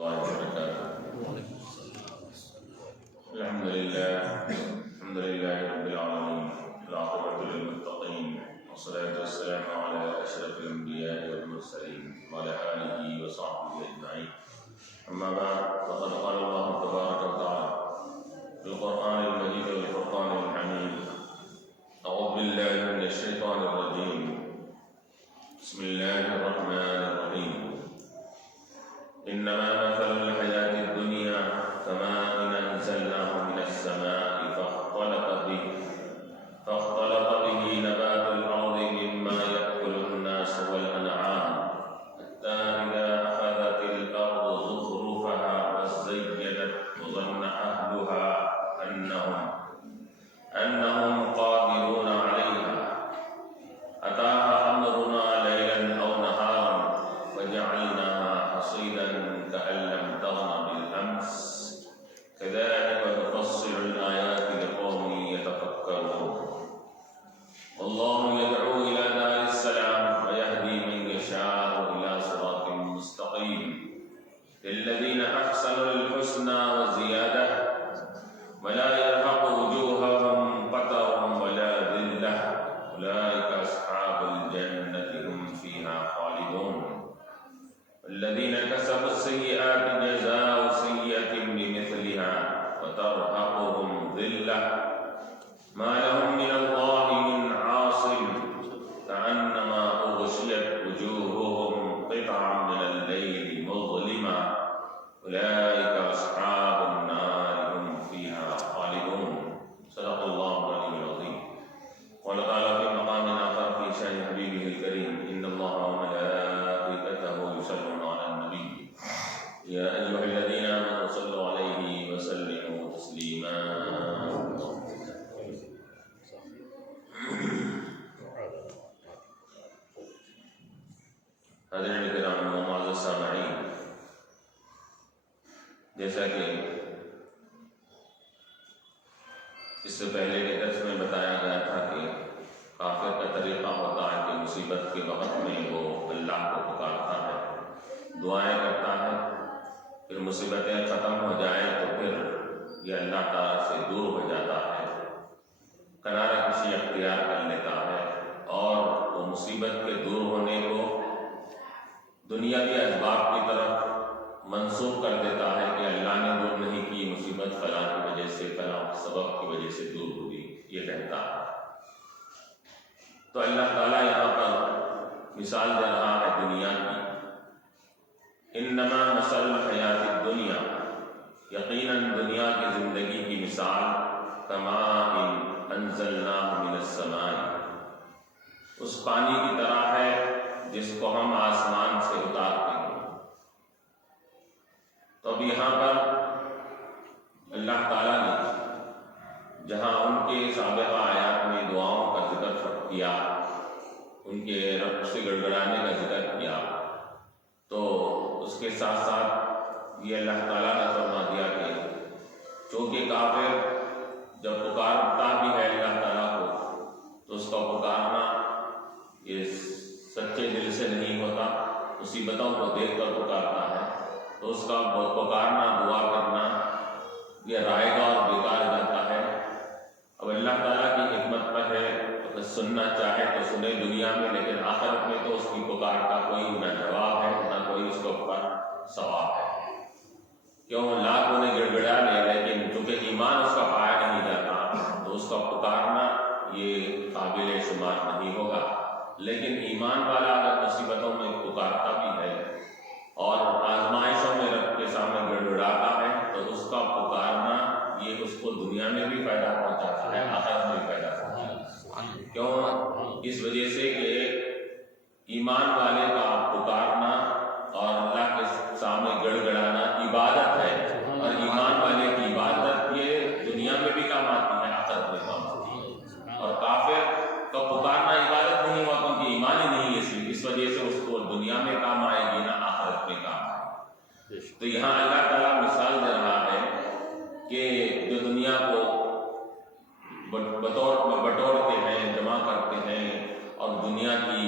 الله وبركاته. الحمد لله رب العالمين، العاقبة للمتقين، والصلاة والسلام على أشرف الأنبياء والمرسلين وعلى آله وصحبه أجمعين. أما بعد، فقد قال الله تبارك وتعالى في القرآن المجيد والفرقان الحميد: أعوذ بالله من الشيطان الرجيم، بسم الله الرحمن الرحيم. إنما مثل الحياة الدنيا كماء أنزلناه من السماء فاختلط به نبات الأرض مما يأكل الناس والأنعام حتى إذا أخذت الأرض زخرفها وزينت وظن أهلها أنهم قادرون عليها أتاها أمرنا ليلا أو نهارا وجعلناها حصيدا كأن لم تغن بالأمس كذلك نفصل الآيات لقوم يتفكرون. والله يدعو إلى دار السلام ويهدي من يشاء إلى صراط مستقيم. للذين أحسنوا الحسنى وزيادة ولا يرهق وجوههم قتر ولا ذلة أولئك أصحاب الجنة هم فيها خالدون. الذين كسبوا السيئات جزاء سيئة بمثلها وترهقهم ذلة ما لهم من الله من عاصم كأنما أغشيت وجوههم قطعا من الليل مظلما أولئك أصحاب النار هم فيها خالدون. صدق الله العلي العظيم. قال تعالى في مقام آخر في شأن حبيبه الكريم: إن الله وملائكته يصلون على النبي يا أيها الذين آمنوا صلوا عليه وسلموا تسليما. حضرات کرام و معزز سامعین، جیسا کہ اس سے پہلے کے درس میں بتایا گیا تھا کہ کافر کا طریقہ ہوتا ہے کہ مصیبت کے وقت میں وہ اللہ کو پکارتا ہے، دعائیں کرتا ہے، پھر مصیبتیں ختم ہو جائیں تو پھر یہ اللہ تعالیٰ سے دور ہو جاتا ہے، کنارہ کشی اختیار کر لیتا ہے اور وہ مصیبت کے دور ہونے کو دنیا کے اسباب کی طرف منسوخ کر دیتا ہے کہ اللہ نے دور نہیں کی، مصیبت فلاں کی وجہ سے، فلاں سبب کی وجہ سے دور ہوئی، یہ کہتا ہے۔ تو اللہ تعالیٰ یہاں پر مثال دے رہا ہے دنیا کی۔ انما مثل الحیات الدنیا، یقیناً دنیا کی زندگی کی مثال کماء انزلناہ من السماء، اس پانی کی طرح ہے جس کو ہم آسمان سے اتارتے ہیں۔ تو اب یہاں پر اللہ تعالیٰ نے جہاں ان کے سابقہ آیات میں دعاؤں کا ذکر کیا، ان کے رب سے گڑگڑانے کا ذکر کیا، تو اس کے ساتھ ساتھ یہ اللہ تعالیٰ نے فرما دیا کہ چونکہ کافر جب پکارتا بھی ہے اللہ تعالیٰ کو تو اس کا پکارنا یہ سچے دل سے نہیں ہوتا، مصیبتوں کو دیکھ کر پکارتا ہے تو اس کا پکارنا، دعا کرنا یہ رائے گا اور بیکار جاتا ہے۔ اب اللہ تعالیٰ کی حکمت پر ہے، اگر سننا چاہے تو سنے دنیا میں، لیکن آخرت میں تو اس کی پکار کا کوئی نہ جواب ہے نہ کوئی اس کے اوپر ثواب ہے۔ کیوں؟ لاکھ انہیں گڑگڑا لے، لیکن چونکہ ایمان اس کا پایا نہیں جاتا تو اس کا پکارنا یہ قابل شمار نہیں ہوگا۔ لیکن ایمان والا اگر مصیبتوں میں پکارتا بھی ہے اور آزمائشوں میں رب کے سامنے گڑگڑاتا ہے تو اس کا پکارنا یہ اس کو دنیا میں بھی فائدہ پہنچاتا ہے، آخرت میں بھی فائدہ پہنچاتا ہے۔ کیوں؟ اس وجہ سے کہ ایمان والے کا پکارنا اور اللہ کے سامنے گڑگڑانا عبادت ہے، اور ایمان والے کی عبادت یہ دنیا میں بھی کام آتی ہے، آخرت میں کام آتی ہے۔ اور کافر کا پکارنا عبادت نہیں ہوا کیونکہ ایمان ہی نہیں ہے، اس وجہ سے اس کو دنیا میں کام آئے گی نہ آخرت میں کام آئے گی۔ تو یہاں اللہ تعالیٰ مثال دے رہا ہے کہ جو دنیا کو بٹورتے ہیں، جمع کرتے ہیں اور دنیا کی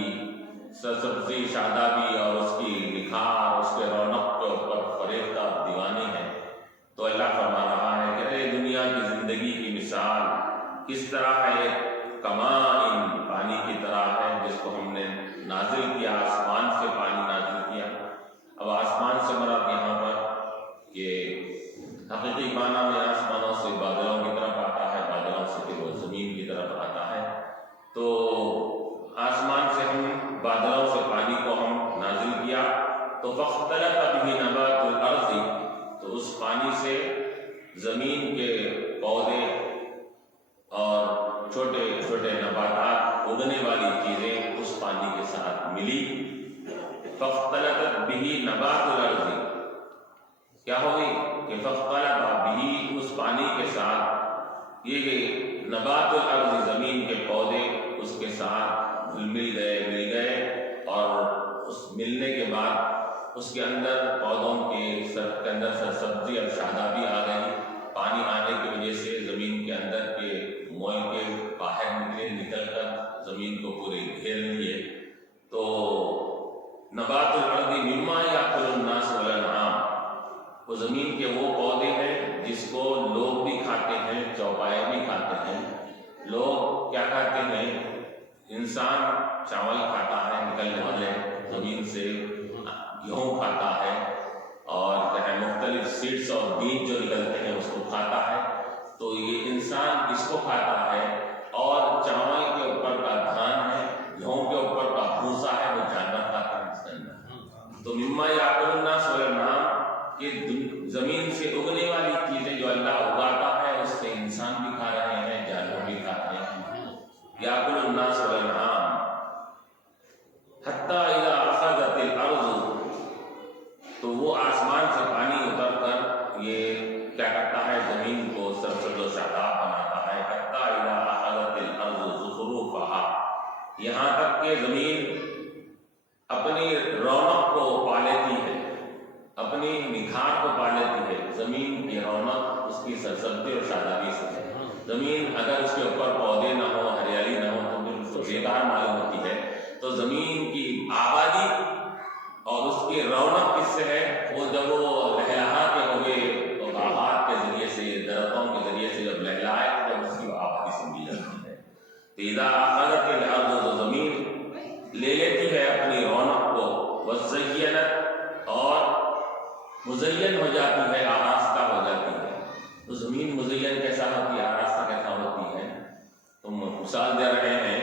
سرسبزی، شادابی اور اس کی نکھار، اس کے رونق کے اوپر فریب کا کس طرح ہے؟ کماء، پانی کی طرح ہے جس کو ہم نے نازل کیا، آسمان سے پانی نازل کیا۔ اب آسمان سے مراد یہاں پر کہ حقیقی معنی میں آسمانوں سے بادلوں کی طرف آتا ہے، بادلوں سے پھر وہ زمین کی طرف آتا ہے۔ تو آسمان سے ہم بادلوں سے پانی کو ہم نازل کیا، تو فاختلط به نبات الارض، تو اس پانی سے زمین کے پودے اور چھوٹے چھوٹے نباتات، اگنے والی چیزیں اس پانی کے ساتھ ملی۔ فاختلط به نبات الارض، کیا ہوئی کہ فاختلط به، اس پانی کے ساتھ یہ نبات الارض، زمین کے پودے اس کے ساتھ مل گئے اور اس ملنے کے بعد اس کے اندر پودوں کے اندر سبزی اور شادابی آ گئی۔ پانی آنے کی وجہ سے زمین کے اندر کے موئے کے باہر نکل کر زمین کو پورے گھیر لیے۔ تو نبات الارض مما یاکل الناس والانعام، وہ زمین کے وہ پودے ہیں جس کو لوگ بھی کھاتے ہیں، چوپائے بھی کھاتے ہیں۔ لوگ کیا کھاتے ہیں؟ انسان چاول کھاتا ہے نکلنے والے زمین سے، گیہوں کھاتا ہے، اور مختلف سیڈس اور بیج جو نکلتے ہیں اس کو کھاتا ہے۔ تو یہ انسان اس کو کھاتا ہے، اور چاول کے اوپر کا دھان ہے، گیہوں کے اوپر کا بھوسا ہے، وہ جانور کھاتا ہے اس کے اندر۔ تو مما یاکل الناس والانعام، کہ زمین سے اگنے والی چیزیں جو اللہ اگاتا ہے اس سے انسان بھی کھا رہے ہیں، جانور بھی کھا رہے ہیں۔ یاکل الناس والانعام حتی اذا اخذت الارض، تو وہ آسمان سے پانی اتر کر یہ کیا کرتا ہے؟ زمین کو سرسبز و شاداب بناتا ہے۔ حتی اذا اخذت الارض زخرفها، یہاں تک کہ زمین اپنی رونق کو پا لیتی ہے، اپنی نکھار کو پا لیتی ہے۔ زمین کی رونق اس کی سرسبزی اور شادابی سے ہے۔ زمین اگر اس کے اوپر پودے نہ ہو، ہریالی نہ ہو تو پھر اس کو بیکار معلوم ہوتی ہے۔ تو زمین کی آبادی اور اس کی رونق کس سے ہے؟ وہ جب وہ لہلہا کے ہوئے تو باغات کے ذریعے سے، درختوں کے ذریعے سے جب لہلائے تو اس کی آبادی سمجھی جاتی ہے۔ تو اذا اخذت الارض، تو زمین لے لیتی ہے اپنی رونق کو، وزینت، اور مزین ہو جاتی ہے، آراستہ ہو جاتی ہے۔ تو زمین مزین کیسا ہوتی ہے، آراستہ کیسا ہوتی ہے؟ تم مثال دے رہے ہیں،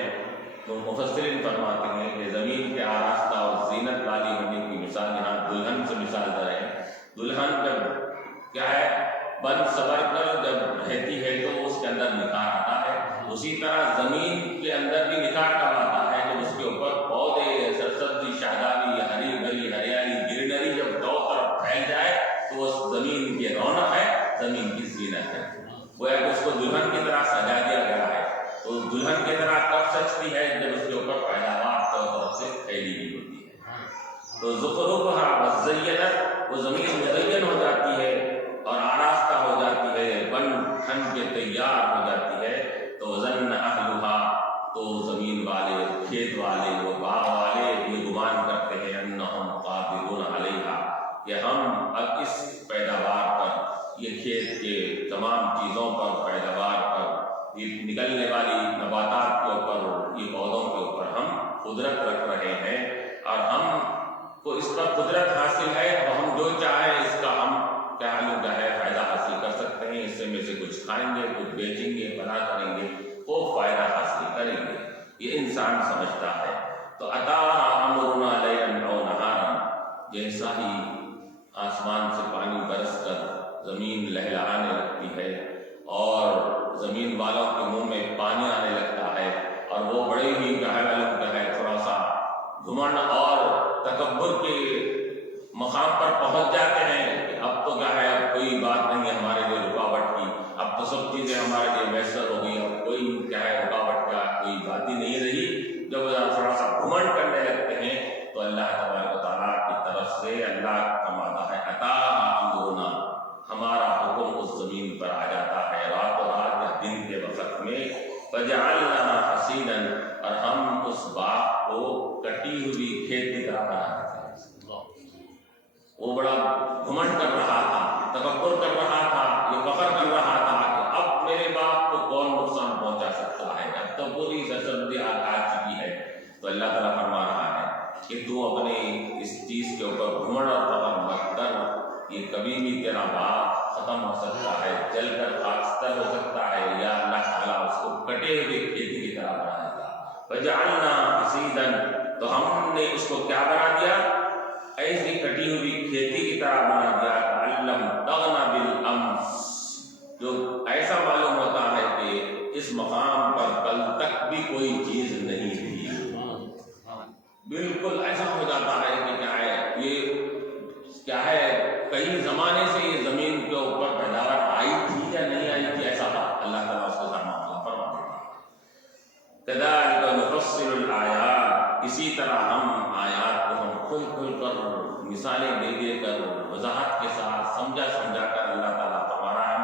تو مفسرین فرماتے ہیں کہ زمین کے آراستہ اور زینت والی ہونے کی مثال یہاں دلہن سے مثال دے رہے ہیں۔ دلہن جب کیا ہے، بن سبر کر جب رہتی ہے تو اس کے اندر نکھار آتا ہے، اسی طرح زمین کے اندر بھی نکھار کب آتا ہے؟ جب اس کے اوپر پودے، سرسبزی، شادابی، ہری بھری ہریالی، گرینری جب دو طرف پھیل جائے تو اس زمین کی رونق ہے، زمین کی زینت ہے۔ وہ اس کو دلہن کی طرح سجا دیا گیا ہے۔ تو دلہن کی طرح کب سجتی ہے؟ جب اس کے اوپر پیداوار چاروں طرف سے پھیلی ہوئی ہوتی ہے۔ تو زخرفها وزینت، وہ زمین مزین ہو جاتی ہے اور آراستہ ہو جاتی ہے، بن ٹھن کے تیار ہو جاتی ہے۔ تو ظن اہلها، تو زمین والے، کھیت والے، وہ باغ والے یہ گمان کرتے ہیں انہم قادرون علیہا، کہ ہم اب اس پیداوار پر، یہ کھیت کے تمام چیزوں پر، پیداوار پر، یہ نکلنے والی نباتات کے اوپر، یہ پودوں کے اوپر ہم قدرت رکھ رہے ہیں، اور ہم کو اس پر قدرت حاصل ہے، اور ہم جو چاہیں اس کا ہم کیا ہے فائدہ حاصل کر سکتے ہیں۔ اس میں سے کچھ کھائیں گے، کچھ بیچیں گے، بنا کریں گے، وہ فائدہ حاصل کریں گے، یہ انسان سمجھتا ہے۔ تو عطا امرنا لیلا او نہارا، جیسا ہی آسمان سے پانی برس کر زمین لہلہانے لگتی ہے اور زمین والوں کے منہ میں پانی آنے لگتا ہے، اور وہ بڑے ہی تھوڑا سا گھمنڈ اور تکبر کے مقام پر پہنچ جاتے ہیں کہ اب تو اب کوئی بات نہیں ہے ہمارے لیے رکاوٹ کی، اب تو سب چیزیں ہمارے لیے میسر ہو گئی، اب کوئی رکاوٹ کا کوئی بات ہی نہیں رہی۔ جب تھوڑا سا گھمنڈ کرنے لگتے ہیں تو اللہ تبارک و تعالیٰ کی طرف سے اللہ فرماتا ہے عطا امرنا، ہمارا حکم اس زمین پر آ جاتا ہے راتوں رات یا دن کے وقت میں، فجعلناها حصیدا، اور ہم اس باغ کو کٹی ہوئی کھیت کی طرح بنا دیتے ہیں۔ وہ بڑا گھمنڈ کر رہا تھا، تکبر کر رہا تھا، یہ فخر کر رہا تھا کہ اب میرے باپ کو کون نقصان پہنچا کہ کبھی بھی تیرا باغ ختم ہو سکتا ہے، جل کر خاکستر ہو سکتا ہے، یا اللہ تعالیٰ اس کو کٹے ہوئے کھیتی کی طرح بنا دیتا۔ فجعلنا حصیدا، تو ہم نے اس کو کیا بنا دیا؟ ایسی کٹی ہوئی کھیتی کی طرح بنا دیا، تعلم تغنا بالامس، جو ایسا معلوم ہوتا ہے کہ اس مقام پر کل تک بھی کوئی چیز نہیں تھی۔ بالکل ایسا ہو جاتا ہے کہ کیا ہے یہ، کیا ہے کئی زمانے سے یہ زمین کے اوپر پیداوار آئی تھی یا نہیں آئی تھی، ایسا اللہ تعالیٰ اس کے ساتھ معاملہ فرما دیتا ہے۔ کذالک نفصل الآیات، اسی طرح ہم آیات کو ہم کھل کھل کر مثالیں دے دے کر وضاحت کے ساتھ سمجھا کر اللہ تعالیٰ فرمانا ہے،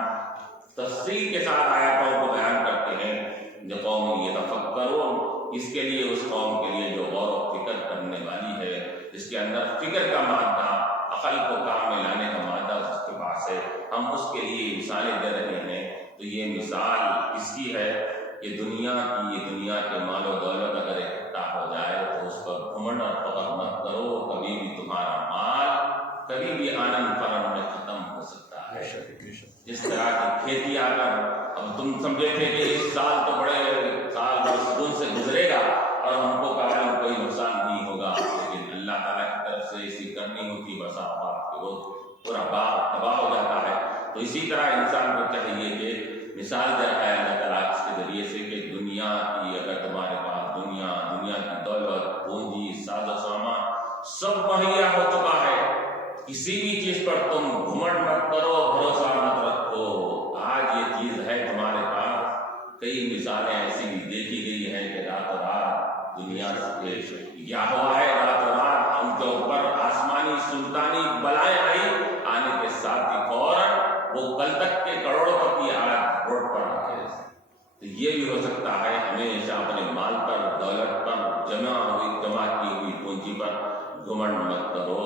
تفصیل کے ساتھ آیاتوں کو بیان کرتے ہیں۔ جو قوم یتفکرون، اس کے لیے، اس قوم کے لیے جو غور و فکر کرنے والی ہے، جس کے اندر فکر کا مادہ، عقل کو کام میں لانے کا مادہ اس کے پاس ہے، ہم اس کے لیے مثالیں دے رہے ہیں۔ تو یہ مثال کس کی ہے؟ یہ دنیا کی، یہ دنیا کے مال و دولت اگر اکٹھا ہو جائے تو اس پر گھمنڈ اور فخر مت کرو، کبھی بھی تمہارا مال کبھی بھی آنند فرن میں ختم ہو سکتا ہے۔ جس طرح کی کھیتی آ کر، اب تم سمجھے تھے کہ اس سال تو بڑے سال سکون سے گزرے گا اور ہم کو کہا کوئی نقصان نہیں ہوگا، لیکن اللہ تعالیٰ کی طرف سے ایسی کرنی ہوتی، بسا اوقات کہ وہ پورا باغ تباہ ہو جاتا ہے۔ تو اسی طرح انسان کو چاہیے کہ مثال دے رہا ہے اللہ تعالیٰ اس کے ذریعے سے کہ دنیا کی، اگر تمہارے پاس دنیا کی دولت، پونجی، ساز و سامان سب مہیا ہو چکا ہے، کسی بھی چیز پر تم گھمنڈ مت کرو، بھروسہ مت رکھو۔ آج یہ چیز ہے تمہارے پاس، کئی مثالیں ایسی بھی دیکھی گئی ہیں کہ رات رات دنیا سے کیا ہوا ہے، رات رات ان کے اوپر آسمانی سلطانی بلائیں آئی، آنے کے ساتھ ہی فوراً وہ کل تک کے کروڑوں پتی آج روڈ پر آ گئے۔ تو یہ بھی ہو سکتا ہے، ہمیشہ اپنے مال پر، دولت پر، جمع کی ہوئی پونجی پر گھمنڈ مت کرو،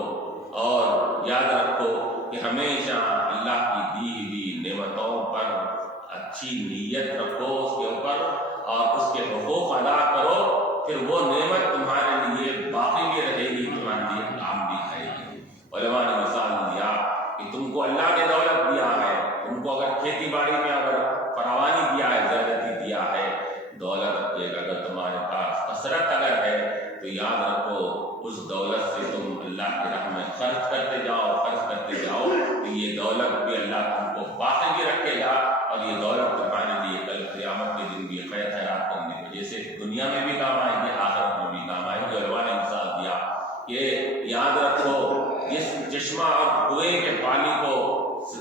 اور یاد رکھو کہ ہمیشہ اللہ کی دی ہوئی نعمتوں پر اچھی نیت رکھو اس کے اوپر، اور اس کے حقوق ادا کرو، پھر وہ نعمت تمہارے لیے باقی بھی رہے گی، تمہارے لیے کام بھی آئے گی۔ علماء نے مثال دیا کہ تم کو اللہ نے دولت دیا ہے، تم کو اگر کھیتی باڑی میں اگر فراوانی دیا ہے، زیادتی دیا ہے، دولت کی اگر تمہارے پاس کثرت اگر ہے تو یاد رکھو اس دولت سے تم اللہ کی راہ میں خرچ کرتے جاؤ تو یہ دولت بھی اللہ تم کو باقی بھی رکھے گا، اور یہ دولت تمہارے لیے کل قیامت کے دن بھی خیر خیرات کرنے کی وجہ سے دنیا میں بھی کام آئے گی، آخرت میں بھی کام آئے گی۔ علماء نے مثال دیا کہ یاد رکھو جس چشمہ اور کنویں کے پانی کو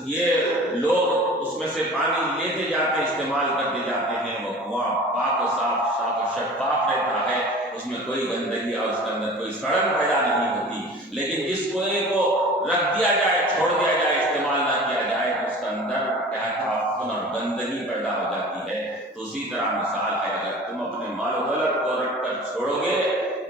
یہ لوگ اس میں سے پانی لیتے جاتے، استعمال کرتے جاتے ہیں، وہ کنواں پاک و صاف و شفاف رہتا ہے، اس میں کوئی گندگی اور اس کے اندر کوئی سڑن پیدا نہیں ہوتی۔ لیکن جس کنویں کو رکھ دیا جائے، چھوڑ دیا جائے، استعمال نہ کیا جائے، اس کے اندر کیا تعفن اور گندگی پیدا ہو جاتی ہے۔ تو اسی طرح مثال ہے، اگر تم اپنے مال و دولت کو رکھ کر چھوڑو گے،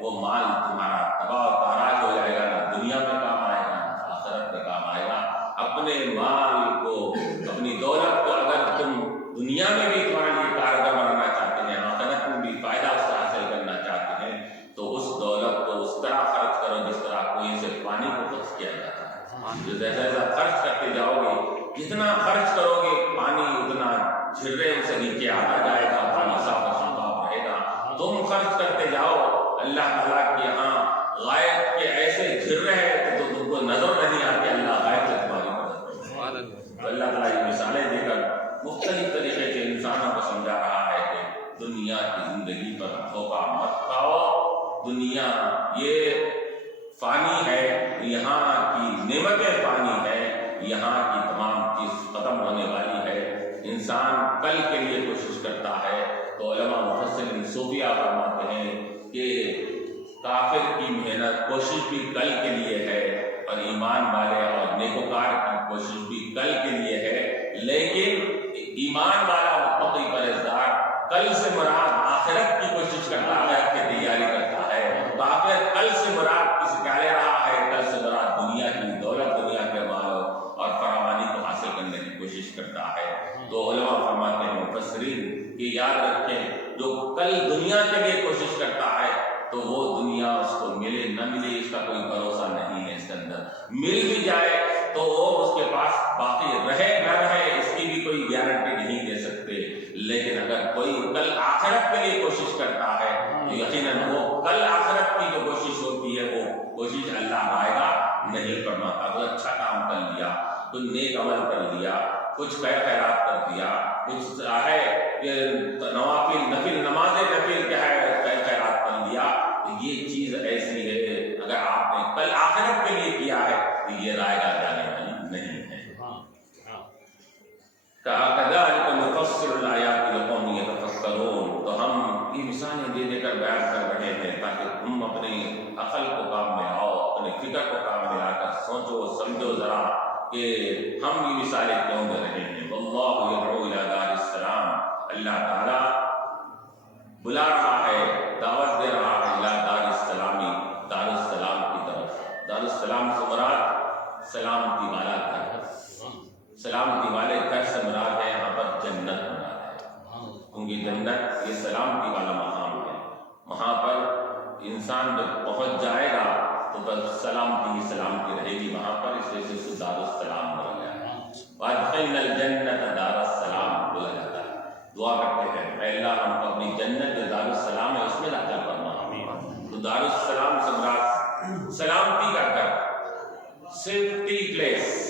وہ مال تمہارا تباہ و تاراج ہو جائے گا، نہ دنیا میں کام آئے گا نہ آخرت میں کام آئے گا۔ اپنے مال کو، اپنی دولت کو اگر تم دنیا میں بھی تمہارے لیے کارگر بنانا چاہتے ہیں، آخرت میں بھی فائدہ اس سے حاصل کرنا چاہتے ہیں، تو اس دولت کو اس طرح خرچ کرو جس طرح کنویں سے پانی کو خرچ کیا جاتا ہے۔ جو جیسا جیسا خرچ کرتے جاؤ گے، جتنا خرچ کرو گے پانی اتنا جھرے سے نیچے آتا جائے گا، پانی صاف و شفاف رہے گا۔ تم خرچ کرتے جاؤ، اللہ تعالیٰ کے یہاں غائب کے ایسے جھرے ہیں کہ تم کو نظر نہیں آتے، اللہ غائب سے تمہاری مدد کرتا ہے۔ تو اللہ تعالیٰ یہ مثالیں دے کر مختلف طریقے سے انسانوں کو سمجھا رہا ہے کہ دنیا کی زندگی پر دھوکہ مت کھاؤ، دنیا یہ فانی ہے، یہاں کی نعمتیں فانی ہے، یہاں کی تمام چیز ختم ہونے والی ہے۔ انسان کل کے لیے کوشش کرتا ہے، تو علماء مفسرین صوفیہ فرماتے ہیں کہ کافر کی محنت کوشش بھی کل کے لیے ہے، اور ایمان والے اور نیکوکار کی کوشش بھی کل کے لیے ہے، لیکن ایمان والا متقی پرہیزگار کل سے مراد آخرت کی کوشش کرتا ہے، آخرت کی تیاری کرتا ہے۔ کافر کل سے مراد کسی کہہ رہا ہے، کل سے مراد دنیا کی دولت، دنیا کے مال اور فراوانی کو حاصل کرنے کی کوشش کرتا ہے۔ تو علماء فرماتے ہیں مفسرین کہ یاد رکھیں، جو کل دنیا کے لیے کوشش کرتا ہے تو وہ دنیا اس کو ملے نہ ملے اس کا کوئی بھروسہ نہیں ہے، اس کے اندر مل بھی جائے تو وہ اس کچھ نیک عمل کر دیا، کچھ خیر خیرات کر دیا، کچھ ہے نوافل نفل نماز نفل کیا ہے خیر خیرات کر دیا، تو یہ چیز ایسی ہے اگر آپ نے کل آخرت کے لیے کیا ہے تو یہ رائے گا جانے والی نہیں ہے۔ كَذَلِكَ نُفَصِّلُ الْآيَاتِ لِقَوْمٍ يَتَفَكَّرُونَ، تو ہم یہ مثالیں دے دے کر بیان کر رہے ہیں تاکہ تم اپنی عقل کو کام میں لاؤ، اپنے فکر کو کام میں لا کر سوچو سمجھو ذرا کہ ہم یہ مثالیں کیوں دے رہے ہیں۔ واللہ یدعو الی دار السلام، اللہ تعالیٰ بلا رہا ہے، دعوت دے رہا ہے الی دار السلامی، دار السلام کی طرف۔ دار السلام سے مراد سلامتی والا گھر، سلامتی والے گھر سے مراد ہے یہاں پر جنت مراد ہے، کیونکہ جنت یہ سلامتی والا مقام ہے، وہاں پر انسان جب پہنچ جائے گا تو بس سلامتی ہی سلامتی رہے گی وہاں پر، اس لیے سے اس کو دار السلام بولا گیا ہے۔ وَأَدْخِلْنَا الْجَنَّةَ دار السلام بولا جاتا ہے، دعا کرتے ہیں اے اللہ ہم کو اپنی جنت جو دار السلام ہے اس میں داخل کرنا۔ تو دار السلام سے مراد سلامتی کا گھر، سیفٹی پلیس۔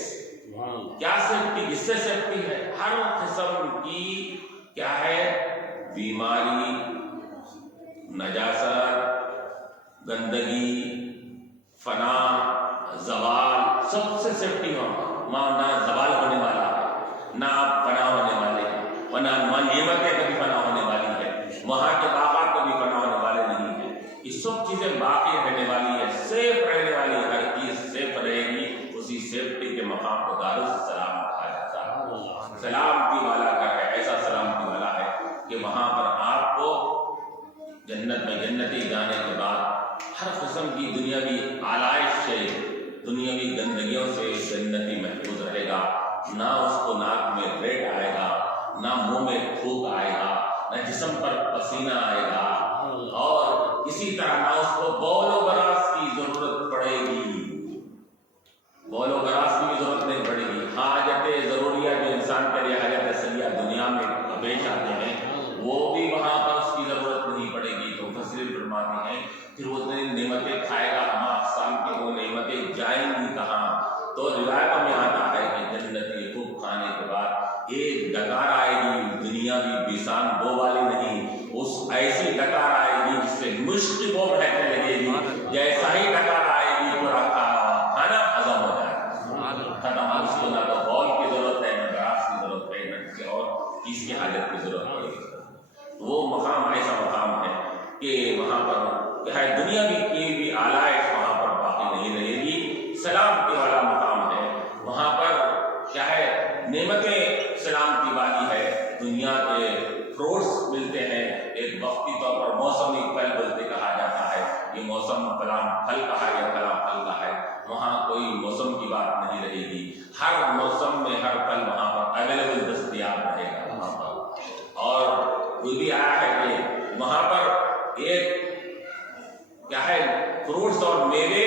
کیا سیفٹی؟ کس سے سیفٹی ہے؟ ہر قسم کی کیا ہے، بیماری، نجاست، گندگی، فنا، زوال، سب سے سیفٹی وہاں نہ زوال ہونے والا ہے، نہ آپ فنا ہونے والے ہیں، ورنہ نعمتیں کبھی فنا ہونے والی ہے، وہاں کے باغات کبھی فنا ہونے والے نہیں ہیں، یہ سب چیزیں باقی رہنے والی ہے، سیف رہنے والی ہے، ہر چیز سیف رہے گی۔ اسی سیفٹی کے مقام کو دار السلام کہا جاتا ہے، سلامتی والا گھر ہے، ایسا سلامتی والا ہے کہ وہاں پر آپ کو جنت میں جنتی جانے کے بعد ہر قسم کی دنیاوی آلائش سے، دنیاوی گندگیوں سے جنتی محفوظ رہے گا، نہ اس کو ناک میں ریت آئے گا، نہ منہ میں تھوک آئے گا، نہ جسم پر پسینہ آئے گا، اور اسی طرح نہ اس کو بول و براز کی ضرورت پڑے گی، بول و براز کی بھی ضرورت نہیں پڑے گی۔ حاجت ضروریہ جو انسان کے لیے حاجت اصلیہ دنیا میں پیش آتے ہیں وہ بھی وہاں پر اس کی ضرورت نہیں پڑے گی۔ تو مفسرین فرماتے ہیں پھر وہ نعمتیں کھائے گا، ہم اقسام کی وہ نعمتیں جائیں گی کہاں؟ تو روایتوں میں آتا ہے کہ جنتی خوب کھانے کے بعد ایک ڈکار آئے گی، دنیاوی بیسان بو والی نہیں، اس ایسی ڈکار آئے گی جس سے مشک بو بہنے لگے گی، جیسا ہی ڈکار آئے گی پورا کھانا ہضم ہو جائے گا، ختم۔ اس کو نہ تو بول کی ضرورت ہے، نہ گراس کی ضرورت ہے، نہ کسی اور چیز کی حاجت کی ضرورت پڑے گی۔ وہ مقام ایسا مقام ہے کہ وہاں پر کیا ہے، دنیا کی بھی آلائش وہاں پر باقی نہیں رہے گی، سلامتی والا مقام ہے وہاں پر، کیا ہے، نعمتیں سلامتی والی ہے، دنیا کے فروٹس ملتے ہیں، ایک وقتی طور پر موسمی پھل بولتے کہا جاتا ہے، یہ موسم فلاں پھل کا ہے یا فلاں پھل کا ہے، وہاں کوئی موسم کی بات نہیں رہے گی، ہر موسم میں ہر پھل وہاں پر اویلیبل دستیاب رہے گا وہاں پر۔ اور یہ بھی آیا ہے کہ وہاں پر ایک کیا ہے، فروٹس اور میوے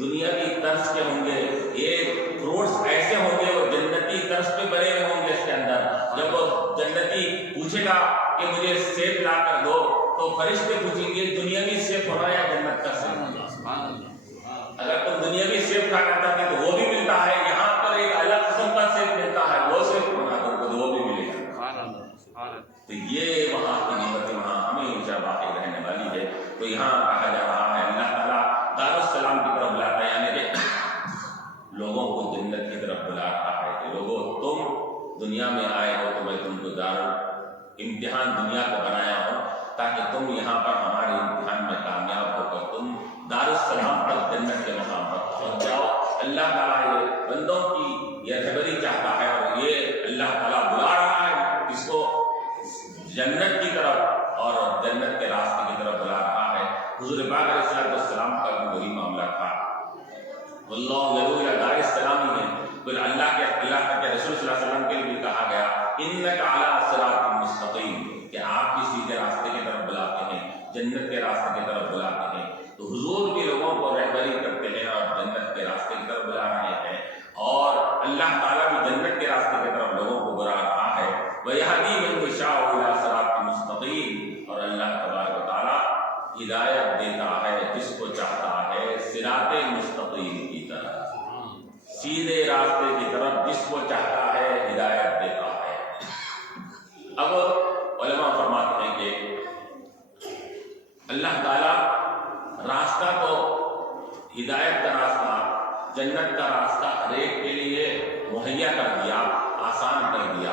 دنیا کی طرز کے ہوں گے، ایک فروٹس ایسے ہوں گے وہ جنتی طرز پہ بنے ہوئے ہوں گے اس کے اندر۔ جب وہ جنتی پوچھے گا کہ مجھے سیب لا کر دو تو فرشتے پوچھیں گے دنیاوی سیب ہونا یا جنت کا سیب؟ اگر تم دنیاوی سیب کھانا چاہتے تو وہ بھی ملتا ہے، یہاں پر ایک الگ قسم کا سیب ملتا ہے، وہ سیب ہونا تو وہ بھی ملے گا۔ تو یہ وہاں کی نعمتیں وہاں ہمیشہ باقی رہنے والی ہے۔ تو یہاں کہا جا رہا ہے اللہ تعالیٰ دار السلام کی طرف بلاتا ہے، یعنی کہ لوگوں کو جنت کی طرف بلا رہا ہے کہ لوگوں تم دنیا میں آئے ہو تو میں تم کو دار امتحان دنیا کو بنایا ہوں تاکہ تم یہاں پر ہمارے امتحان میں کامیاب ہو کر تم دار السلام پر جنت کے مقام پر پہنچ جاؤ۔ اللہ تعالیٰ یہ بندوں کی یہ رہبری چاہتا ہے اور یہ اللہ تعالیٰ بلا رہا ہے اس کو جنت کی طرف اور جنت کے راستے کی طرف بلا رہا ہے۔ حضور پاک علیہ السلام کا بھی وہی معاملہ تھا، واللہ یدعو الی دار السلام ہی ہے، پھر اللہ کے رسول صلی اللہ علیہ وسلم کے لیے بھی کہا گیا انک علی صراط مستقیم، کہ آپ کی سیدھے راستے کی طرف بلاتے ہیں، جنت کے راستے کی طرف بلاتے ہیں۔ تو حضور بھی لوگوں کو رہبری کرتے ہیں اور جنت کے راستے کی طرف بلا رہے ہیں، اور اللہ تعالیٰ بھی جنت کے راستے کی طرف لوگوں کو بلا رہا ہے۔ وَيَهْدِي مَن يَشَاءُ إِلَىٰ صِرَاطٍ مُّسْتَقِيمٍ، اور اللہ تبارک و تعالیٰ ہدایت دیتا ہے جس کو چاہتا ہے صراط مستقیم کی طرف، سیدھے راستے کی طرف مہیا کر دیا، آسان کر دیا،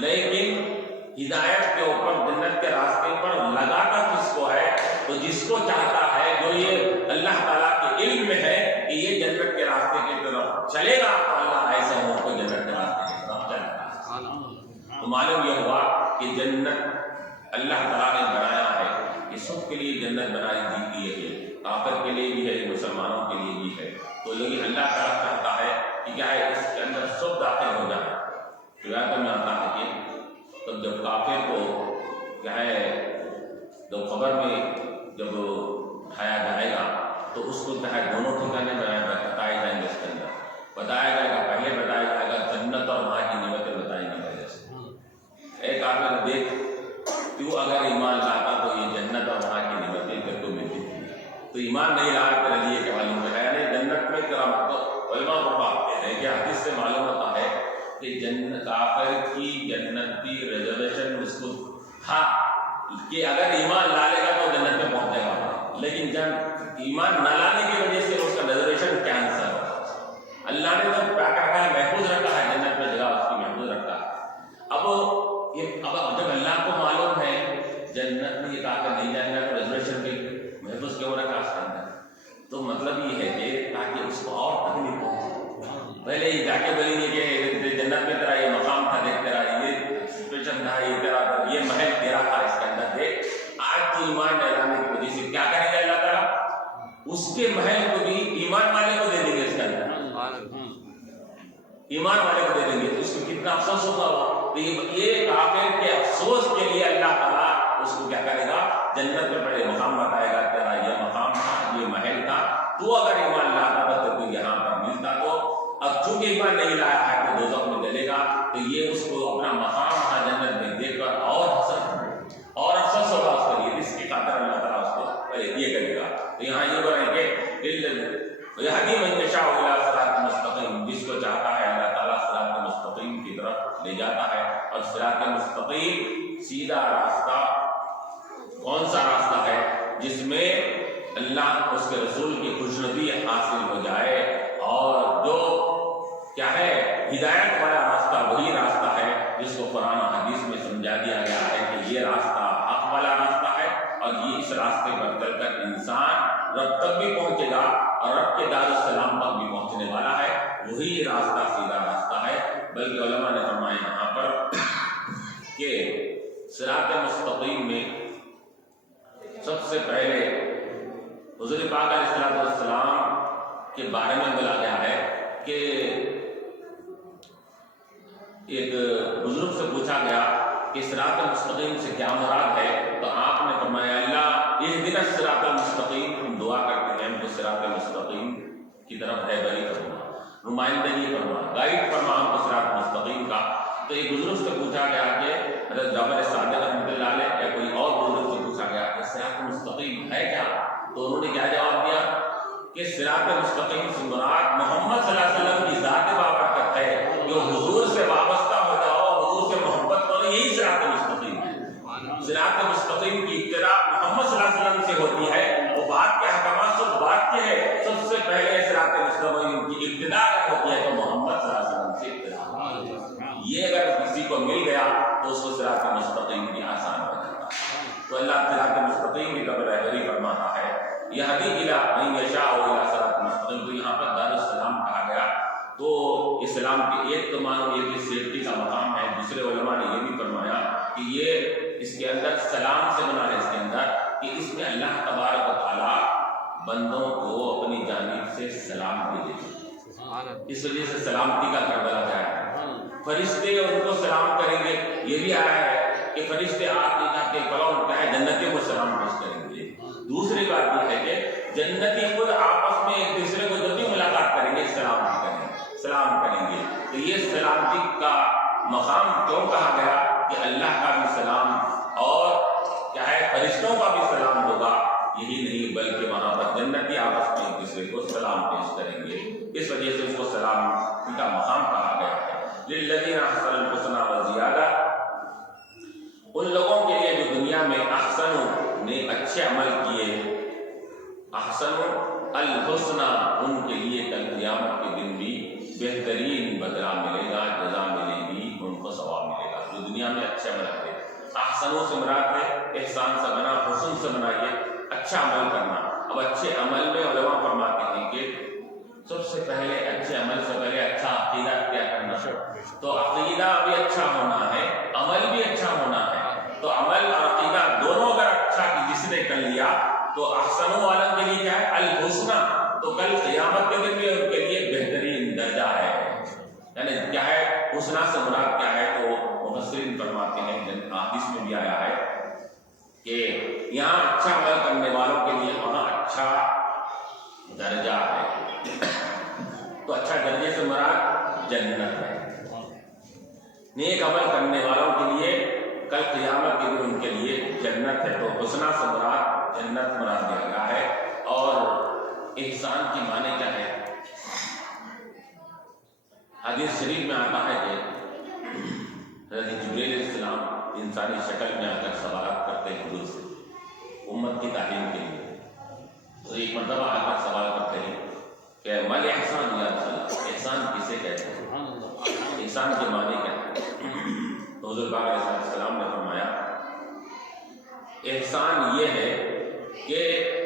لیکن ہدایت کے اوپر جنت کے راستے پر لگاتا کس کو ہے؟ تو جس کو چاہتا ہے، جو یہ اللہ تعالیٰ کے علم میں ہے کہ یہ جنت کے راستے کی طرف چلے گا، تو اللہ ایسے ہو کو جنت کے راستے کی طرف چلے گا۔ تو معلوم یہ ہوا کہ جنت اللہ تعالیٰ نے بنایا ہے، یہ سب کے لیے جنت بنائی دی ہے، کافر کے لیے بھی ہے، مسلمانوں کے لیے بھی ہے۔ تو لیکن اللہ تعالیٰ چاہتا ہے کہ کیا ہے اس کے اندر سب داخل ہو جائے۔ روایت میں آتا ہے کہ تب جب کافر کو کیا ہے جب قبر میں جب اٹھایا جائے گا تو اس کو کیا ہے دونوں ٹھکانے بتائے جائیں گے، اس کے اندر بتایا جائے گا، پہلے بتایا جائے گا جنت اور وہاں کی نعمتیں بتائی گئی پہلے سے۔ ایک آدمی دیکھ تو اگر ایمان لاتا تو یہ جنت اور وہاں کی نعمتیں پھر کو ملتی تھی، تو ایمان نہیں لایا تیرے لیے کہ معلوم ہے یعنی جنت میں تیرا مطلب علماء پڑھاتے ہیں کہ حدیث سے معلوم ہوتا ہے کہ جنت کافر کی جنت کی ریزرویشن اس کو تھا کہ اگر ایمان لا لے گا تو جنت میں پہنچے گا، لیکن جب ایمان نہ لانے کی وجہ سے اس کا ریزرویشن کینسل ہو۔ اللہ نے تو کیا رکھا ہے، محفوظ رکھا ہے، جنت میں جگہ اس کی محفوظ رکھا ہے۔ اب جب اللہ کو معلوم ہے جنت میں یہ کافر نہیں جائے گا تو ریزرویشن بھی محفوظ کیوں رکھا اس کے اندر؟ تو مطلب یہ ہے کہ تاکہ اس کو اور تکلیف ہو، پہلے ہی جا کے بولیں گے کہ جنت میں تیرا یہ مقام تھا، دیکھ تیرا یہ سچویشن تھا، یہ تیرا یہ محل تیرا تھا، اس کے اندر دیکھ آج تو ایمان لانے کی وجہ سے کیا کرے گا اللہ تعالیٰ؟ اس کے محل کو بھی ایمان والے کو دے دیں گے، اس کے اندر ایمان والے کو دے دیں گے، تو اس کو کتنا افسوس ہوگا وہ۔ تو یہ کافر کے افسوس کے لیے اللہ تعالیٰ اس کو کیا کرے گا، جنت میں بڑے مقام بتائے گا، تیرا یہ مقام تھا، یہ محل تھا، تو اگر ایمان لاتا تھا تو یہاں پر ملتا۔ تو اب چونکہ ایمان نہیں لایا ہے تو دوزخ میں جلے گا، تو یہ اس کو اپنا مقام تھا جنت میں دیکھ کر اور افسوس ہوگا اس کے لیے، اس کی خاطر اللہ تعالیٰ اس کو یہ کرے گا۔ تو یہاں یہ بولیں گے یہدی من یشاء الی صراط مستقیم، جس کو چاہتا ہے اللہ تعالیٰ صراط مستقیم کی طرف لے جاتا ہے۔ اور صراط مستقیم سیدھا راستہ کون سا راستہ ہے؟ جس میں اللہ اس کے رسول کی خوشنودی حاصل ہو جائے، اور جو کیا ہے ہدایت والا راستہ وہی راستہ ہے جس کو قرآن و حدیث میں سمجھا دیا گیا ہے کہ یہ راستہ حق والا راستہ ہے، اور یہ اس راستے پر چل کر انسان رب تک بھی پہنچے گا اور رب کے دار السلام تک بھی پہنچنے والا ہے، وہی راستہ سیدھا راستہ ہے۔ بلکہ علماء نے فرمایا یہاں پر کہ صراط مستقیم میں سب سے پہلے حضور پاک علیہ السلام کے بارے میں بولا گیا ہے کہ ایک بزرگ سے پوچھا گیا کہ صراط مستقیم سے کیا مراد ہے، تو آپ نے فرمایا اللہ اہدنا الصراط المستقیم، ہم دعا کرتے ہیں ہم کو صراط مستقیم کی طرف رہبری فرما، نمائندگی فرما، گائیڈ فرما ہم کو صراط مستقیم کا۔ تو ایک بزرگ سے پوچھا گیا کہ حضرت جعفر صادق رحمۃ اللہ علیہ یا کوئی اور بزرگ سے پوچھا گیا کہ صراط مستقیم ہے کیا، تو انہوں نے کیا جواب دیا کہ صراط مستقیم سے مراد محمد صلی اللہ علیہ وسلم کی ذات بابرکت ہے، جو حضور سے وابستہ ہو جاؤ، حضور سے محبت کرو، یہی صراط مستقیم ہے۔ صراط مستقیم کی ابتدا محمد صلی اللہ علیہ وسلم سے ہوتی ہے، وہ بات کے احکامات سب بات کے ہے، سب سے پہلے صراط مستقیم کی ابتدا ہوتی ہے تو محمد صلی اللہ علیہ وسلم سے ابتدا۔ یہ اگر کسی کو مل گیا تو اس کو صراط مستقیم کی آسان ہو جاتا ہے۔ تو اللہ صراط مستقیم کی طرف رہبری فرماتا ہے، یہدی الی من یشاء الی صراط مستقیم۔ تو یہاں پر دار السلام کہا گیا، تو اسلام کے ایک تو مانو یہ کہ سیفٹی کا مقام ہے، دوسرے علماء نے یہ بھی فرمایا کہ یہ اس کے اندر سلام سے بنا ہے، اس کے اندر کہ اس میں اللہ تبارک و تعالیٰ بندوں کو اپنی جانب سے سلام بھیجے، اس وجہ سے سلامتی کا کربلا جائے۔ فرشتے ان کو سلام کریں گے، یہ بھی آیا ہے کہ فرشتے آپ کے کلام کیا ہے جنتیوں کو سلام پیش کریں گے۔ دوسری بات یہ ہے کہ جنتی خود آپس میں ایک دوسرے کو جب بھی ملاقات کریں گے سلام کریں گے۔ تو یہ سلامتی کا مقام کیوں کہا گیا کہ اللہ کا بھی سلام اور کیا ہے فرشتوں کا بھی سلام ہوگا، یہی نہیں بلکہ وہاں پر جنتی آپس میں ایک دوسرے کو سلام پیش کریں گے، اس وجہ سے اس کو سلام کا مقام کہا گیا ہے۔ للذین احسنوا الحسنی وزیادہ، ان لوگوں کے لیے جو دنیا میں احسن نے اچھے عمل کیے، احسن الحسنہ ان کے لیے کل قیامت کے دن بھی بہترین بدلہ ملے میں اچھے عمل کرے. احسنوں سے مراد ہے احسان سے بنا، حسن سے بنا یہ اچھا عمل کرنا. اب اچھے عمل میں علماء فرماتے ہیں کہ سب سے پہلے اچھے عمل سے پہلے اچھا عقیدہ اختیار کرنا. تو عقیدہ بھی اچھا ہونا ہے، عمل بھی اچھا ہونا ہے. تو عمل اور عقیدہ دونوں اگر اچھا جس نے کر لیا تو احسنوں والوں کے لیے کیا ہے؟ الحسنہ. تو کل قیامت کے دن بھی ان کے لیے بہترین درجہ ہے. یعنی کیا ہے حسنہ سے مراد کیا ہے؟ تو مفسرین فرماتے ہیں، حدیث میں بھی آیا ہے کہ یہاں اچھا عمل کرنے والوں کے لیے وہاں اچھا درجہ ہے. تو اچھا درجے سے مراد جنت ہے. نیک عمل کرنے والوں کے لیے کل قیامت کے دن ان کے لیے جنت ہے. تو حسنہ سے مراد جنت مراد دیا گیا ہے. اور احسان کی معنی کیا ہے؟ حدیث شریف میں آتا ہے کہ حضرت جبریل علیہ السلام انسانی شکل میں آ کر سوالات کرتے ہیں حضور سے امت کی تعلیم کے لیے. تو ایک مرتبہ آ کر سوال کرتے ہیں کہ مل احسان یا رسول اللہ، احسان کسے کہتے ہیں؟ احسان کے معنی کیا ہے؟ تو حضور پاک علیہ السلام نے فرمایا احسان یہ ہے کہ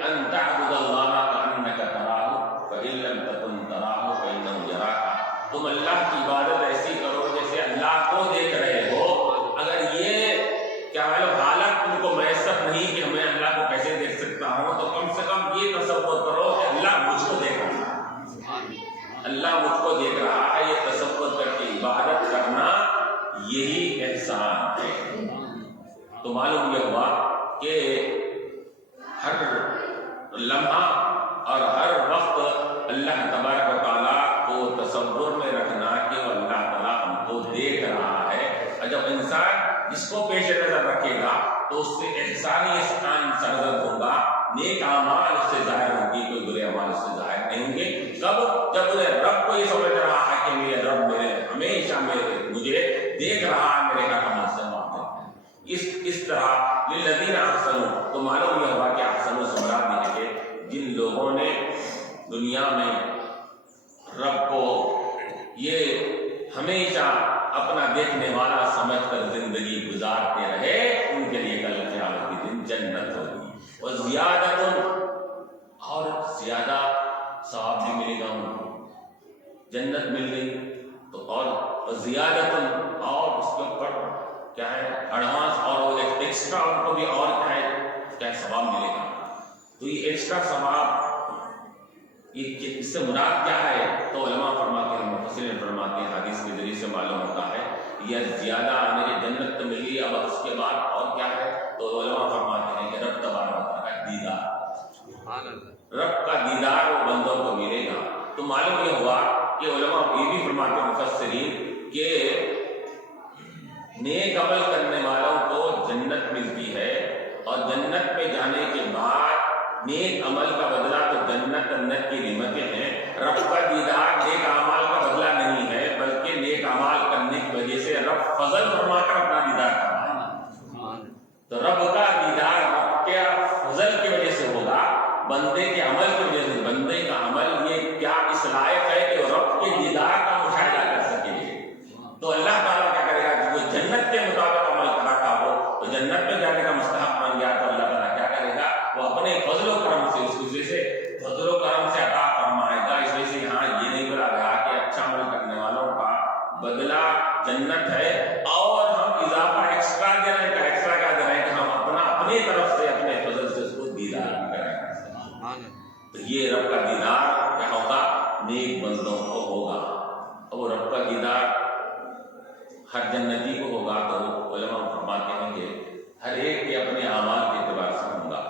ان تعبد اللہ کأنک تراہ فإن لم تکن تراہ فإنہ یراک. تم اللہ کی عبادت ایسی کرو جیسے اللہ کو دیکھ رہے ہو. اگر یہ کیا حالت تم کو میسر نہیں کہ میں اللہ کو کیسے دیکھ سکتا ہوں، تو کم سے کم یہ تصور کرو کہ اللہ مجھ کو دیکھ رہا ہے، اللہ مجھ کو دیکھ رہا ہے. یہ تصور کر کے عبادت کرنا یہی احسان ہے. تو معلوم یہ ہوا کہ ہر لمحہ اور ہر وقت اللہ تبارک و تعالیٰ کو تصور میں رکھنا کہ وہ اللہ تعالیٰ ہم کو دیکھ رہا ہے. اور جب انسان جس کو پیش نظر رکھے گا تو اس سے احسانی احسان سرزد ہوگا، نیک اعمال اس سے ظاہر ہوگی، کوئی برے اعمال اس سے ظاہر نہیں ہوں گے. کب؟ جب انہیں رب کو یہ سمجھ رہا ہے کہ میرے رب میرے ہمیشہ مجھے دیکھ رہا ہے، میرے ہر عمل سے واقف ہے. اس طرح للذین احسنوا. تو معلوم یہ ہوا کہ احسنوا سے مراد یہ ہے کہ جن لوگوں نے دنیا میں رب کو یہ ہمیشہ اپنا دیکھنے والا سمجھ کر زندگی گزارتے رہے، ان کے لیے کل قیامت کے دن جنت ہوگی. اور زیادہ ثواب بھی ملے گا. ان کو جنت مل گئی تو اور زیادہ اور اس کے اوپر کیا ہے ایڈوانس اور ایکسٹرا ان کو بھی اور کیا ثواب ملے گا. تو یہ ایکسٹرا ثواب یہ اس سے مراد کیا ہے؟ تو علماء فرماتے ہیں، مفسرین فرماتے ہیں، حدیث کے ذریعے سے معلوم ہوتا ہے یہ زیادہ میرے جنت تو ملی، اب اس کے بعد اور کیا ہے؟ تو علماء فرماتے ہیں کہ رب تبارک و تعالیٰ کا دیدار، رب کا دیدار وہ بندوں کو ملے گا. تو معلوم یہ ہوا کہ علماء یہ بھی فرماتے ہیں مفسرین کہ نیک عمل کرنے والوں کو جنت ملتی ہے، اور جنت میں جانے کے بعد نیک عمل کا بدلہ تو جنت کی نعمتیں ہیں. رب کا دیدار نیک اعمال کا بدلہ نہیں ہے، بلکہ نیک اعمال کرنے کی وجہ سے رب فضل فرما کر اپنا دیدار کرتا ہے. تو رب کا دیدار رب کے فضل کی وجہ سے ہوگا، بندے کے عمل کی وجہ سے. بندے کا عمل یہ کیا اس لائق ہے کہ وہ رب کے دیدار کا مشاہدہ کر سکے. تو اللہ تعالیٰ کیا کرے گا؟ جو جنت کے مطابق عمل کرا تھا وہ تو جنت میں جانے کا مستحق بن گیا. تو اللہ تعالیٰ کیا کرے گا؟ وہ اپنے فضل و کرم سے، اس وجہ سے فضل و کرم سے عطا فرمائے گا. اس وجہ سے یہاں یہ نہیں بولا گیا کہ اچھا عمل کرنے والوں کا بدلہ جنت ہے اور ہم اضافہ ایکسٹرا دے رہے ہیں. ایکسٹرا کیا دے رہے ہیں کہ ہم اپنی طرف سے اپنے فضل سے اس کو دیدار بھی کریں گے. تو یہ رب کا دیدار کیا ہوگا؟ نیک بندوں کو ہوگا. اور رب کا دیدار ہر جنتی کو ہوگا. تو علماء فرماتے ہیں کہ ہر ایک کے اپنے اعمال کے اعتبار سے ہوگا.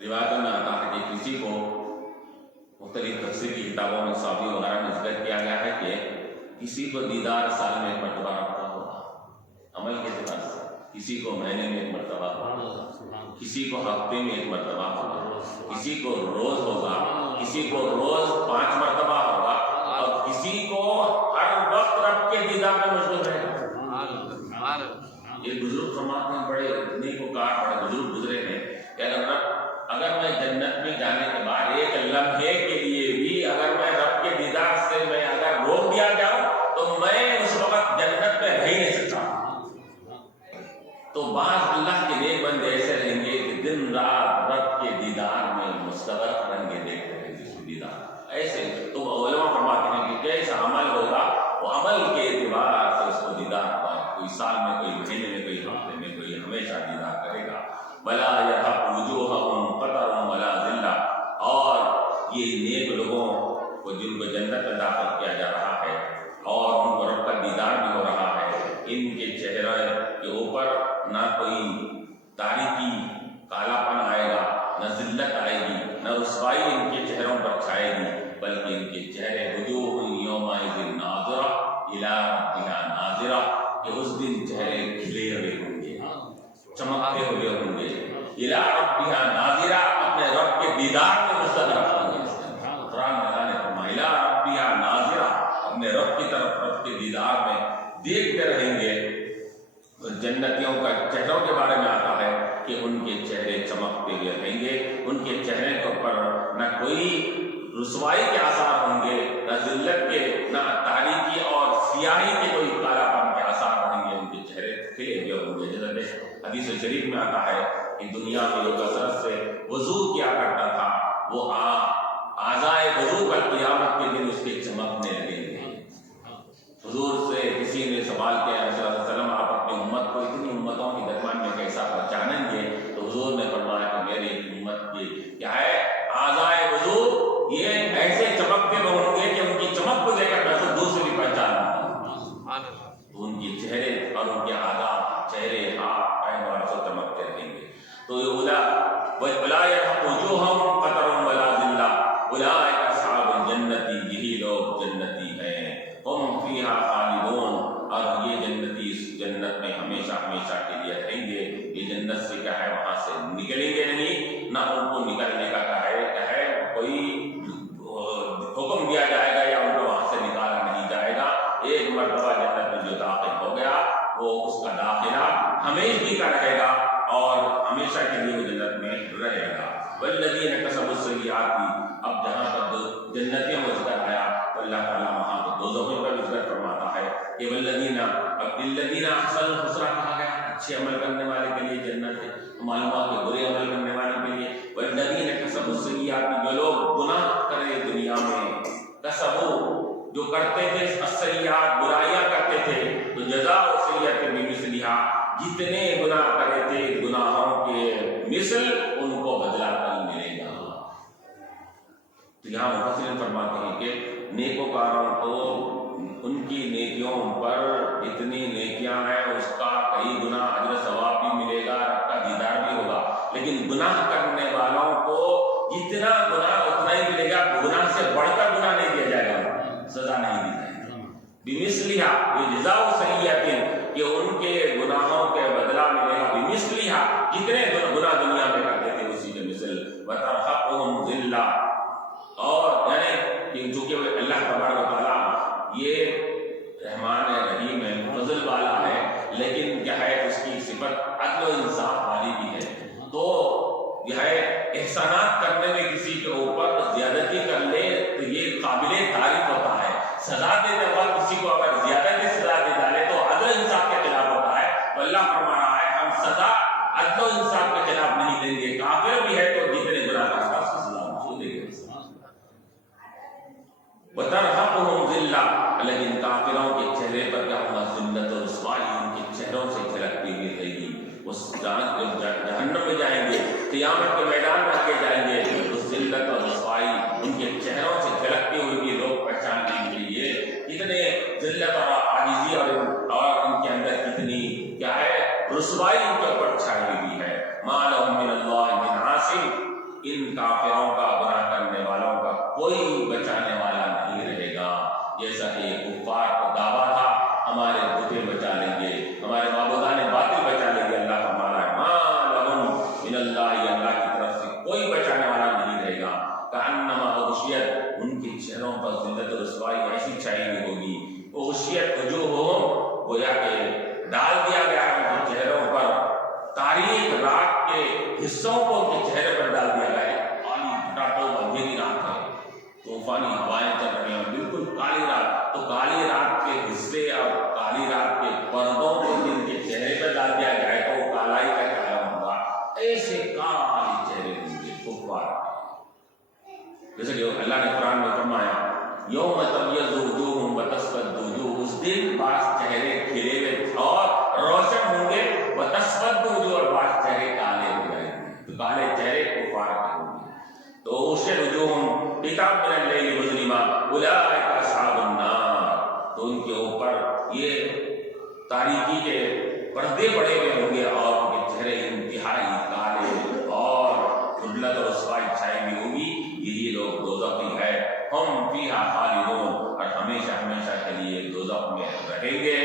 روایتوں میں آتا ہے کہ کسی کو مختلف تفسیر کی کتابوں میں صحابی وغیرہ میں ذکر کیا گیا ہے کہ کسی کو دیدار سال میں ایک مرتبہ رب کا ہوگا عمل کے اعتبار سے، کسی کو مہینے میں ایک مرتبہ ہوگا، کسی کو ہفتے میں ایک مرتبہ ہوگا، کسی کو روز ہوگا، کسی کو روز 5 مرتبہ ہوگا، اور کسی کو ہر وقت رب کے دیدار میں مشغول رہے گا. یہ بزرگ فرماتے ہیں، بڑے نیک وکار بڑے بزرگ گزرے ہیں کہ اگر میں جنت میں جانے کے بعد ایک لمحے کے لیے بھی اگر میں رب کے دیدار سے میں اگر روک دیا جاؤں تو میں اس وقت جنت میں رہ ہی نہیں سکتا. بعض اللہ کے نیک بندے ایسے رہیں گے کہ دن رات رب کے دیدار میں مستغرق رنگے دیکھتے رہیں گے، اس کے دیدار ایسے. تو علماء فرماتے ہیں کہ جیسا عمل ہوگا وہ عمل کے اعتبار سے اس کو دیدار پائے، کوئی سال میں، کوئی مہینے میں، کوئی ہفتے میں، کوئی ہمیشہ دیدار کرے گا. ولا یرحق وجوہہم قطر ولا ذلہ. اور یہ نیک لوگوں کو جن کو جنت میں داخل کیا جا رہا ہے اور ان کو رب کا دیدار بھی ہو رہا ہے، ان کے چہرے کے اوپر نہ کوئی تاریکی کالا پن آئے گا، نہ ذلت آئے گی، نہ رسوائی ان کے چہروں پر چھائے گی، بلکہ ان کے چہرے وجوہ یومئذ ناظرہ الی ربہا ناظرہ، کہ اس دن چہرے کھلے ہوئے ہوں گے، چمکتے ہوئے ہوں گے، الی ربہا ناظرہ، اپنے رب کے دیدار میں مستغرق ہوں گے. قرآن میں اللہ نے فرمایا الی ربہا ناظرہ، اپنے رب کی طرف رب کے دیدار میں دیکھتے رہیں گے. جنتیوں کا چہروں کے بارے میں آتا ہے کہ ان کے چہرے چمکتے ہوئے رہیں گے، ان کے چہرے کے اوپر نہ کوئی رسوائی کے آثار ہوں گے، نہ ذلت کے، نہ تاریکی اور سیاہی کے کوئی کالا پن کے آثار رہیں گے، ان کے چہرے کھلے ہوئے ہوں گے. جیسے حدیث شریف میں آتا ہے کہ دنیا میں جو کثرت سے وضو کیا کرتا تھا وہ اعضائے وضو کل قیامت کے دن اس کے چمکنے لگیں گے. حضور سے کسی نے سوال کیا صلی اللہ علیہ وسلم آپ اپنی امت کو اتنی امتوں کے درمیان میں کیسا پہچانیں گے؟ تو حضور نے فرمایا کہ میری امت کی کیا ہے، اعضائے وضو یہ ایسے چمکتے ہوں گے کہ ان کی چمک کو لے کر میں تو دوسری پہچان ہوں. تو ان کے چہرے اور ان کے اعضاء، چہرے، ہاتھ، پیر اور سب چمکتے رہیں گے. تو وَلَا يَرْحَقُ وُجُوهَهُمْ قَتَرٌ وَلَا ذِلَّةٌ أُولَٰئِكَ أَصْحَابُ الْجَنَّةِ، یہی لوگ جنتی ہیں. ہم فیہا خالدون، اور یہ جنتی اس جنت میں ہمیشہ ہمیشہ کے لیے رہیں گے. یہ جنت سے کیا ہے وہاں سے نکلیں گے نہیں، نہ ان کو نکلنے کا کیا ہے کوئی حکم دیا جائے گا یا ان کو وہاں سے نکالا نہیں جائے گا. ایک مرتبہ جنت میں جو داخل ہو گیا وہ اس کا داخلہ ہمیشہ کا رہے گا اور ہمیشہ کے لیے وہ جنت میں رہے گا. والذین کسبوا السیئات، اب جہاں تک جنتیوں کا ذکر آیا تو اللہ تعالیٰ وہاں کو دوزخیوں کا ذکر فرماتا ہے کہ والذین، اب الذین احسنوا الحسنی کہا گیا، اچھے عمل کرنے والے کے لیے جنت ہے. معلوم ہوا کہ برے عمل کرنے والے کے لیے والذین کسبوا السیئات، جو لوگ گناہ کرے دنیا میں، کسبوا جو کرتے تھے، السیئات برائیاں کرتے تھے، تو جزاء سیئۃ بمثلھا، جتنے گناہ کرے تھے گناہوں کے مثل ان کو بدلہ کل ملے گا. تو یہاں مفسرین فرماتے ہیں کہ نیکوکاروں کو ان کی نیکیوں پر اتنی نیکیاں ہیں، اس کا کئی گنا اجر ثواب بھی ملے گا، رب کا دیدار بھی ہوگا. لیکن گناہ کرنے والوں کو جتنا گناہ اتنا ہی ملے گا، گناہ سے بڑھ کر گناہ نہیں دیا جائے گا، سزا نہیں دی جائے گی. بمثلھا، یہ جزاء سیئۃ، کہ ان کے گناہوں کے بدلہ ملے گا. بمثلھا، جتنے گناہ دنیا میں کرتے تھے اسی کے مثل. وترحقهم ذلہ، اور یعنی چونکہ اللہ تبارک و تعالیٰ یہ رحمان رحیم ہے، فضل والا ہے، لیکن کیا ہے اس کی صفت عدل و انصاف والی بھی ہے. تو یہ ہے احسانات کرنے میں کسی کے اوپر زیادتی کر لے تو یہ قابل تعریف ہوتا ہے. سزا دیتے وقت کسی کو اگر زیادتی سزا دے ڈالے تو عدل و انصاف کے خلاف ہوتا ہے. تو اللہ فرما رہا ہے ہم سزا عدل و انصاف کے خلاف نہیں دیں گے. کافر بھی ہے تو جتنے گناہ کرتا ہے اس کی سزا ہم دیں گے. وترحقهم ذلہ، لیکن کافروں کے چہرے پر کیا ہوگا؟ ذلت و رسوائی ان کے چہروں سے جھلکتی ہوئی رہے گی. اس جہنم میں جائیں گے، قیامت کے میدان میں آگے جائیں گے، تو ذلت اور رسوائی ان کے چہروں سے جھلکتی ہوئی لوگ پہچان لیں گے یہ کتنے ذلت اور عاجزی اور ان کے اندر کتنی کیا ہے رسوائی ان کے اوپر چھائی ہوئی ہے. ما لهم من اللہ من عاصم، ان کافروں کا، گناہ کرنے والوں کا کوئی بچانے والا نہیں رہے گا. جیسا کہ کفار کو دعویٰ تھا ہمارے بتیں بچا لیں گے، ہمارے معبودان باطل بچا لیں گے. اللہ فرما رہا ہے ما لهم من اللہ، اللہ کی طرف سے کوئی بچانے والا نہیں رہے گا. کأنما اغشیت، ان کے چہروں پر ذلت و رسوائی ایسی چھائی ہوئی ہوگی. اغشیت وجوہہم، گویا کہ ڈال دیا گیا ان کے چہروں پر تاریک رات کے حصوں کو ان کے چہرے پر ڈال دیا گیا. کالی ٹاٹو اندھیری رات ہے، طوفانی ہوائیں چل رہی ہیں، بالکل کالی رات. تو کالی رات کے حصے اور کالی رات کے پردوں کو جن کے چہرے پر ڈال دیا جائے تو وہ کالا دن بعض چہرے کھلے ہوئے اور روشن ہوں گے، وتسود وجوہ، اور بعض چہرے کالے ہو جائیں گے، تو کالے چہرے کفار کے ہوں گے۔ تو اسے وجوہم کتاب من اللیل مظلمہ اولئک اصحاب النار، تو ان کے اوپر یہ تاریکی کے پردے پڑے ہوئے ہوں گے اور ان کے چہرے انتہائی کالے اور ذلت اور رسوائی چھائی ہوئی ہوگی، یہی لوگ دوزخی ہے، ہم فیہا خالدون، اور ہمیشہ ہمیشہ کے لیے دوزخ میں رہیں گے۔